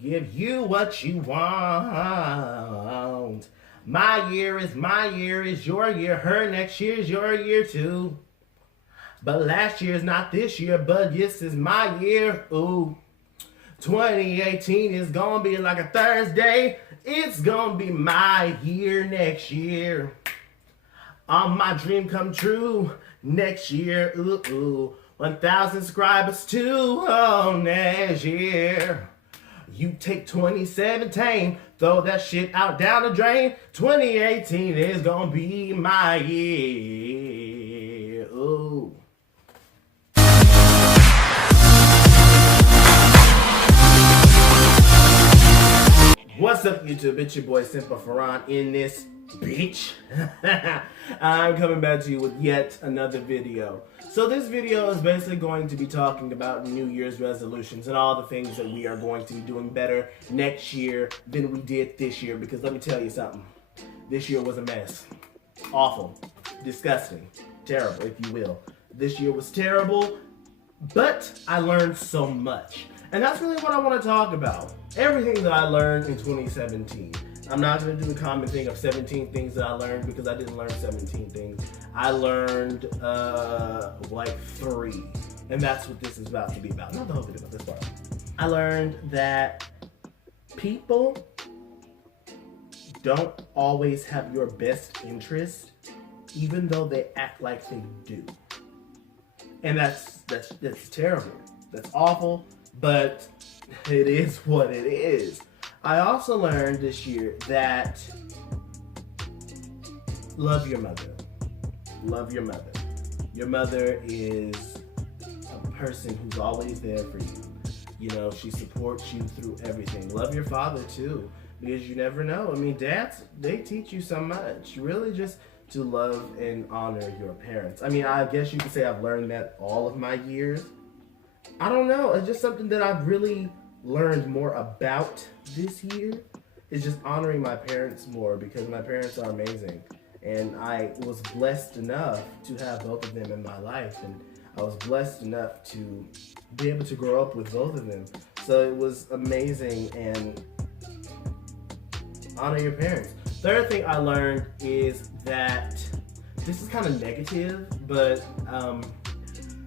Give you what you want. My year is your year. Her next year is your year too. But last year is not this year, but this is my year. Ooh. 2018 is gonna be like a Thursday. It's gonna be my year next year. All my dream come true next year. Ooh, ooh. 1,000 subscribers too. Oh, next year. You take 2017, throw that shit out down the drain. 2018 is gonna be my year. Ooh. What's up, YouTube? It's your boy Simpa Farhan in this bitch. I'm coming back to you with yet another video. So this video is basically going to be talking about New Year's resolutions and all the things that we are going to be doing better next year than we did this year. Because let me tell you something. This year was a mess. Awful. Disgusting. Terrible, if you will. This year was terrible, but I learned so much. And that's really what I want to talk about. Everything that I learned in 2017. I'm not going to do the common thing of 17 things that I learned because I didn't learn 17 things. I learned like 3. And that's what this is about to be about. Not the whole video, but this part. I learned that people don't always have your best interest, even though they act like they do. And that's terrible. That's awful. But it is what it is. I also learned this year that love your mother. Love your mother. Your mother is a person who's always there for you. You know, she supports you through everything. Love your father too, because you never know. I mean, dads, they teach you so much. Really just to love and honor your parents. I mean, I guess you could say I've learned that all of my years. I don't know, it's just something that I've really learned more about this year. It's just honoring my parents more because my parents are amazing. And I was blessed enough to have both of them in my life. And I was blessed enough to be able to grow up with both of them. So it was amazing, and honor your parents. Third thing I learned is that, this is kind of negative, but,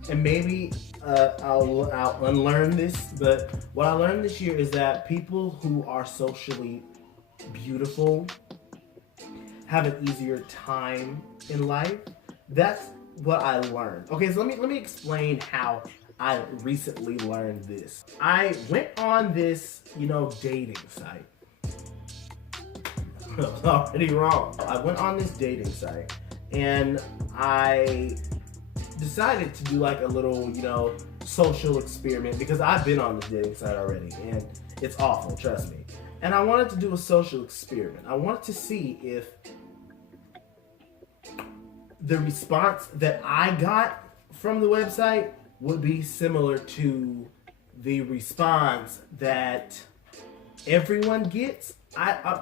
and maybe I'll unlearn this, but what I learned this year is that people who are socially beautiful have an easier time in life. That's what I learned. Okay, so let me explain how I recently learned this. I went on this, dating site. Already wrong. I went on this dating site and I decided to do like a little, social experiment because I've been on this dating site already and it's awful, trust me. And I wanted to do a social experiment. I wanted to see if the response that I got from the website would be similar to the response that everyone gets. I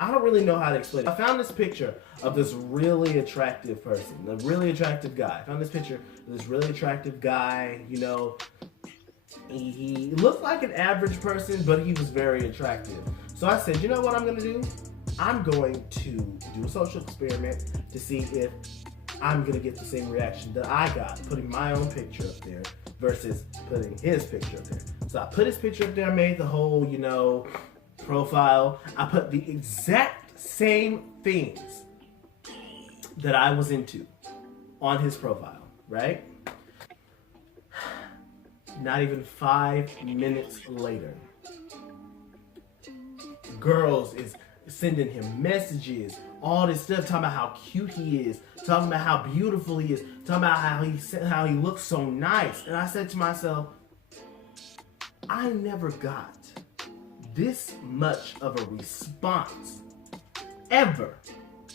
don't really know how to explain it. I found this picture of this really attractive person, a really attractive guy. I found this picture of this really attractive guy, he looked like an average person, but he was very attractive. So I said, you know what I'm gonna do? I'm going to do a social experiment to see if I'm gonna get the same reaction that I got putting my own picture up there versus putting his picture up there. So I put his picture up there, made the whole, profile. I put the exact same things that I was into on his profile, right? Not even 5 minutes later, girls is sending him messages, all this stuff, talking about how cute he is, talking about how beautiful he is, talking about how he looks so nice. And I said to myself, I never got this much of a response ever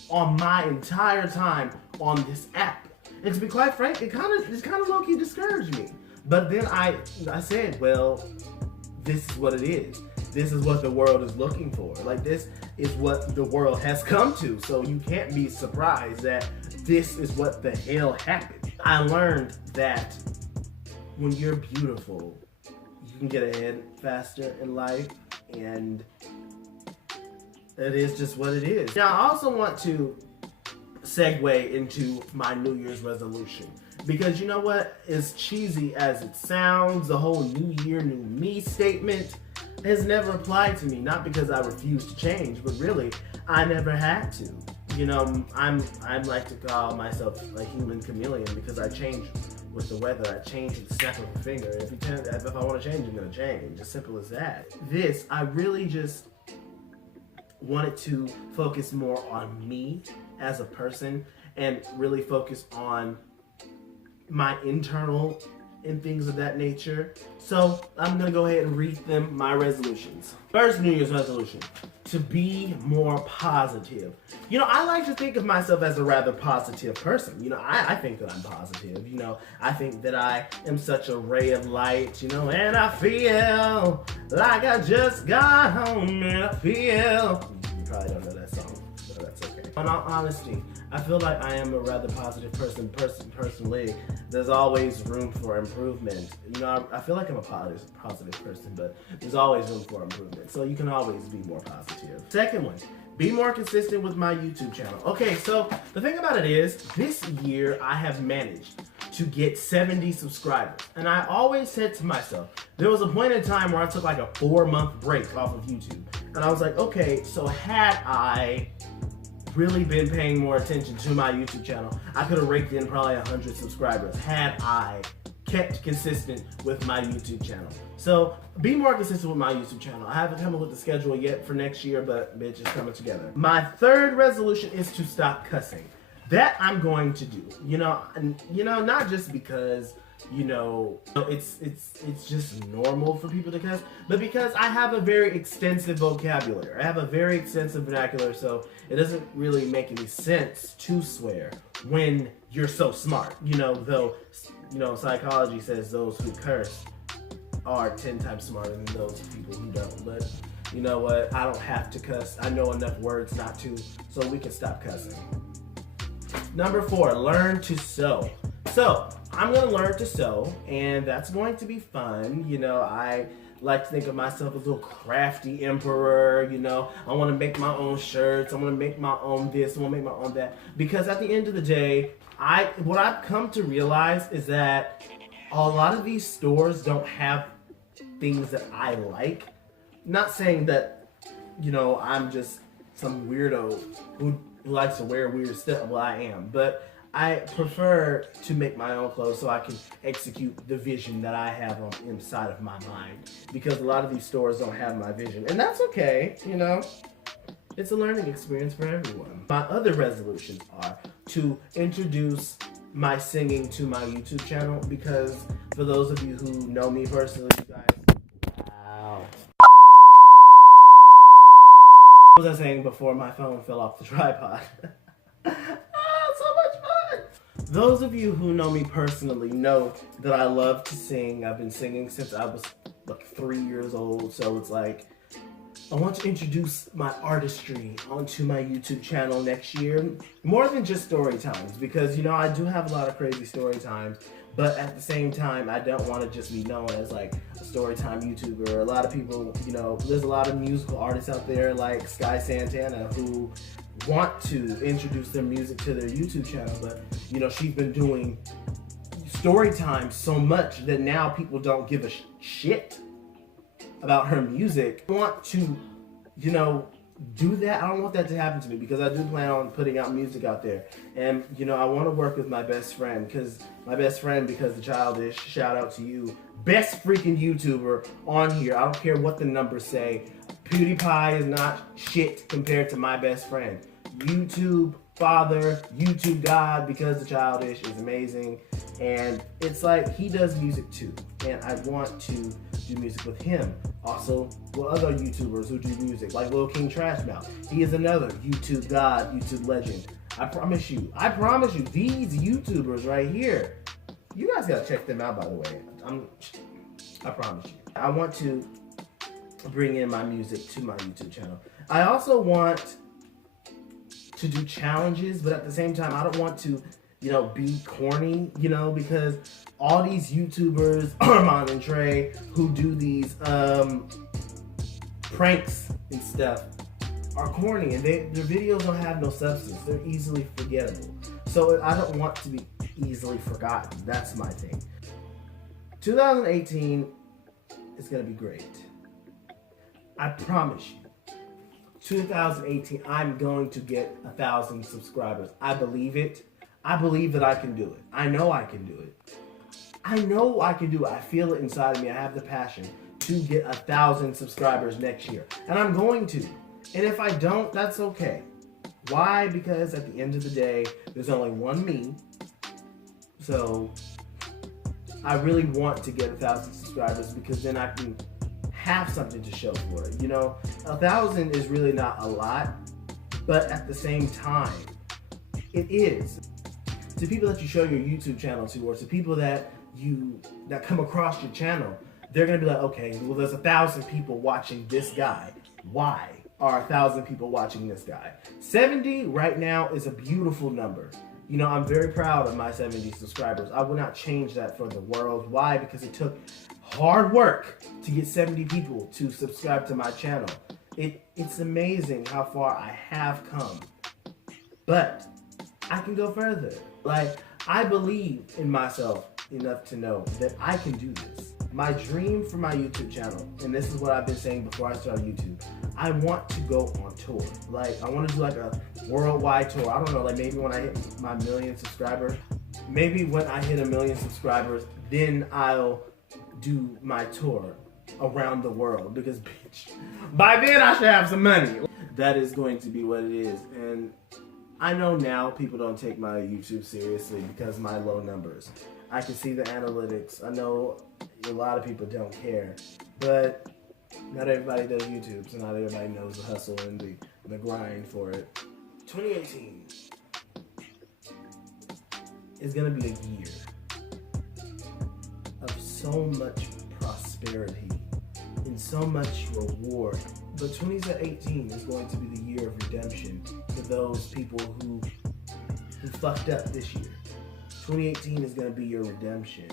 on my entire time on this app. And to be quite frank, it kind of low-key discouraged me. But then I said, well, this is what it is. This is what the world is looking for. Like, this is what the world has come to. So you can't be surprised that this is what the hell happened. I learned that when you're beautiful, you can get ahead faster in life, and it is just what it is. Now, I also want to segue into my New Year's resolution, because you know what? As cheesy as it sounds, the whole New Year, New Me statement has never applied to me. Not because I refuse to change, but really, I never had to. You know, I'm like to call myself a human chameleon, because I change with the weather. I change with the snap of a finger. If I want to change, I'm going to change. As simple as that. I really just wanted to focus more on me as a person, and really focus on my internal and things of that nature. So I'm gonna go ahead and read them, my resolutions. First New Year's resolution, to be more positive. You know, I like to think of myself as a rather positive person. You know, I think that I'm positive. You know, I think that I am such a ray of light, you know, and I feel like I just got home, and I feel... You probably don't know that song, but that's okay. In all honesty, I feel like I am a rather positive person personally. There's always room for improvement. You know, I feel like I'm a positive person, but there's always room for improvement. So you can always be more positive. Second one, be more consistent with my YouTube channel. Okay, so the thing about it is, this year I have managed to get 70 subscribers. And I always said to myself, there was a point in time where I took like a 4-month break off of YouTube. And I was like, okay, so had I really been paying more attention to my YouTube channel, I could have raked in probably 100 subscribers had I kept consistent with my YouTube channel. So be more consistent with my YouTube channel. I haven't come up with the schedule yet for next year, but bitch, it's coming together. My third resolution is to stop cussing. That I'm going to do. You know, not just because, you know, it's just normal for people to cuss, but because I have a very extensive vocabulary. I have a very extensive vernacular, so it doesn't really make any sense to swear when you're so smart. You know, though, you know, psychology says those who curse are 10 times smarter than those people who don't. But you know what? I don't have to cuss. I know enough words not to, so we can stop cussing. Number 4, learn to sew. So I'm gonna learn to sew, and that's going to be fun. You know, I like to think of myself as a little crafty emperor. You know, I want to make my own shirts. I want to make my own this. I want to make my own that. Because at the end of the day, what I've come to realize is that a lot of these stores don't have things that I like. Not saying that, you know, I'm just some weirdo who likes to wear weird stuff. Well, I am, but I prefer to make my own clothes so I can execute the vision that I have on inside of my mind, because a lot of these stores don't have my vision, and that's okay. You know, it's a learning experience for everyone. My other resolutions are to introduce my singing to my YouTube channel, because for those of you who know me personally, you guys, wow. What was I saying before my phone fell off the tripod? Those of you who know me personally know that I love to sing. I've been singing since I was like 3 years old. So it's like, I want to introduce my artistry onto my YouTube channel next year. More than just story times, because, you know, I do have a lot of crazy story times. But at the same time, I don't want to just be known as like a storytime YouTuber. A lot of people, you know, there's a lot of musical artists out there like Sky Santana who want to introduce their music to their YouTube channel, but you know, she's been doing story time so much that now people don't give a shit about her music. I want to, you know, do that. I don't want that to happen to me, because I do plan on putting out music out there. And you know, I want to work with my best friend, because the Childish, shout out to you, best freaking YouTuber on here. I don't care what the numbers say. PewDiePie is not shit compared to my best friend. YouTube father, YouTube God, because the Childish is amazing. And it's like, he does music too, and I want to do music with him. Also, with other YouTubers who do music, like Lil King Trashmouth. He is another YouTube God, YouTube legend. I promise you, these YouTubers right here, you guys gotta check them out, by the way. I promise you. I want to bring in my music to my YouTube channel. I also want to do challenges, but at the same time, I don't want to, be corny, because all these YouTubers, Armand and Trey, who do these pranks and stuff are corny, and their videos don't have no substance. They're easily forgettable. So I don't want to be easily forgotten. That's my thing. 2018 is going to be great. I promise you. 2018, I'm going to get 1,000 subscribers. I believe it. I believe that I can do it. I know I can do it. I know I can do it. I feel it inside of me. I have the passion to get 1,000 subscribers next year. And I'm going to. And if I don't, that's okay. Why? Because at the end of the day, there's only one me. So I really want to get 1,000 subscribers because then I can have something to show for it. 1,000 is really not a lot, but at the same time, it is. To people that you show your YouTube channel to, or to people that come across your channel, they're gonna be like, okay, well, there's 1,000 people watching this guy. Why are 1,000 people watching this guy? 70 right now is a beautiful number. I'm very proud of my 70 subscribers. I would not change that for the world. Why? Because it took hard work to get 70 people to subscribe to my channel. It's amazing how far I have come. But I can go further. I believe in myself enough to know that I can do this. My dream for my YouTube channel, and this is what I've been saying before I started YouTube, I want to go on tour. I want to do a worldwide tour. I don't know, maybe when I hit my 1 million subscribers, maybe when I hit 1 million subscribers, then I'll do my tour around the world, because bitch, by then I should have some money. That is going to be what it is. And I know now people don't take my YouTube seriously because of my low numbers. I can see the analytics. I know a lot of people don't care, but not everybody does YouTube, so not everybody knows the hustle and the grind for it. 2018 is gonna be a year of so much prosperity and so much reward. But 2018 is going to be the year of redemption for those people who fucked up this year. 2018 is going to be your redemption.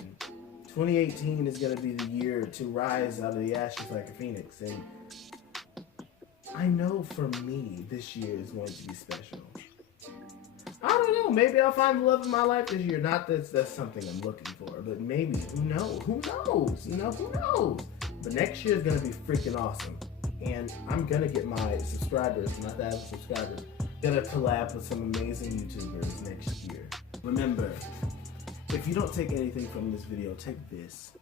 2018 is going to be the year to rise out of the ashes like a phoenix. And I know for me, this year is going to be special. I don't know, maybe I'll find the love of my life this year. Not that that's something I'm looking for, but maybe, who knows? Who knows? Who knows? But next year is going to be freaking awesome. And I'm going to get my subscribers, my 1,000 subscribers, going to collab with some amazing YouTubers next year. Remember, if you don't take anything from this video, take this.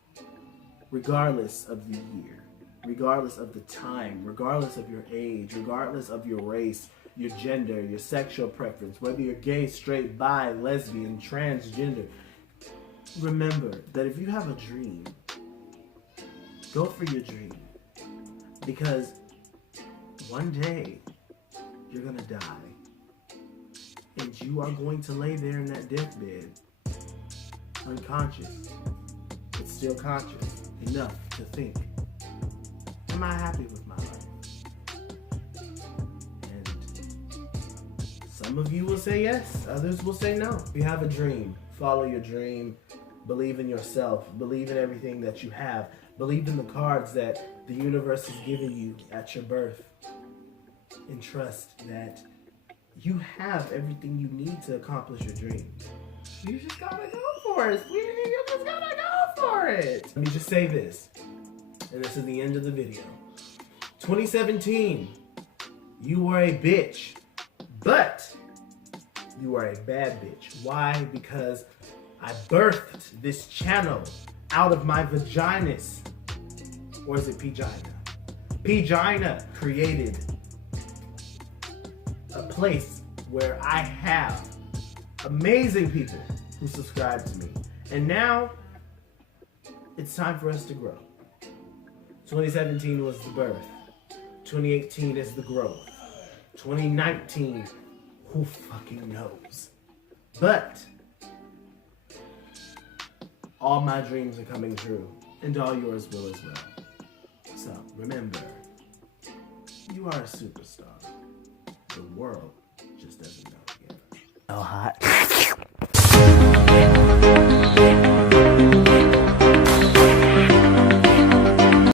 Regardless of the year, regardless of the time, regardless of your age, regardless of your race, your gender, your sexual preference, whether you're gay, straight, bi, lesbian, transgender, remember that if you have a dream, go for your dream. Because one day, you're gonna die. And you are going to lay there in that deathbed, unconscious, but still conscious enough to think, am I happy with my life? And some of you will say yes, others will say no. If you have a dream, follow your dream, believe in yourself, believe in everything that you have, believe in the cards that the universe has given you at your birth, and trust that you have everything you need to accomplish your dream. You just gotta go for it. You just gotta go for it. Let me just say this, and this is the end of the video. 2017, you were a bitch, but you are a bad bitch. Why? Because I birthed this channel out of my vaginas. Or is it Pegina? Pegina created a place where I have amazing people who subscribe to me. And now, it's time for us to grow. 2017 was the birth. 2018 is the growth. 2019, who fucking knows? But all my dreams are coming true, and all yours will as well. So remember, you are a superstar. The world just doesn't know it yet. So hot.